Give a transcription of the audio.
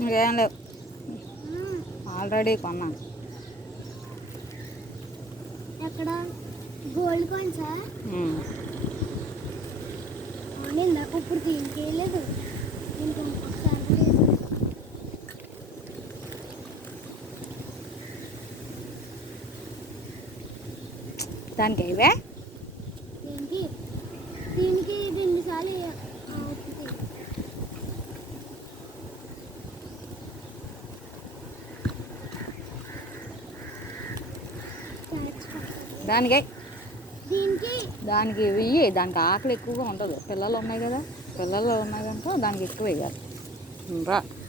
ఇంకేం లేవు, ఆల్రెడీ కొన్నాను. ఎక్కడ గోల్డ్ కాయిన్సా? ఇందాక ఇప్పుడు దీనికి వేయలేదు, దీనికి ఒకసారి దానికి ఇవే దీనికి దీనికి 2 సార్లు దానికి దీనికి దానికి వెయ్యి. దానికి ఆకలి ఎక్కువగా ఉండదు, పిల్లలు ఉన్నాయి కదా, పిల్లలు ఉన్నాయి కనుక దానికి ఎక్కువ వేయాలి. రా